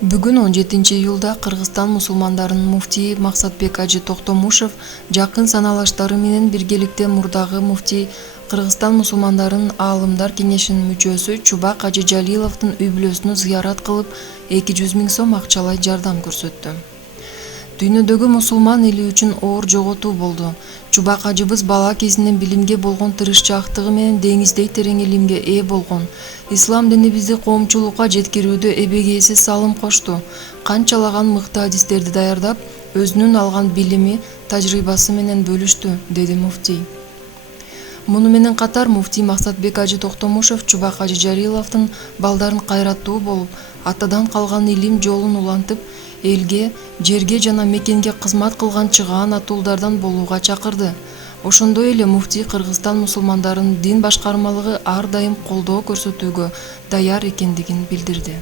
Бүгүн 17-июлда Кыргызстан мусулмандарынын муфтийи Максатбек Ажы Токтомушев жакын саналаштары менен биргеликте мурдагы муфтий Кыргызстан мусулмандарынын аалымдар кеңешинин мүчөсү Чубак Ажы Жалиловдун үй-бүлөсүнө зыярат кылып, 200 000 сом акчалай жардам көрсөттү. Дүйнөдөгү мусулман эли үчүн оор жоготуу болду. Чубак ажыбыз бала кезинен билимге болгон тырышчаактыгы менен деңиздей терең илимге ээ болгон. Ислам дини бизди коомчулукка жеткирүүдө эбегейсиз салым кошту. Канчалаган мыкты адистерди даярдап, өзүнүн алган билими, тажрыйбасы менен бөлүштү, деди муфтий. Муну менен катар муфтий Максатбек Ажы Токтомушев Чубак Ажы Жалиловдун балдарын кайраттуу болуп, атадан калган илим жолун улантып, элге, жерге жана мекенге кызмат кылган чыгаан атуулардан болууга чакырды. Ошондой эле муфтий Кыргызстан мусулмандарынын дин башкармалыгы ар дайым колдоо көрсөтүүгө даяр экендигин билдирди.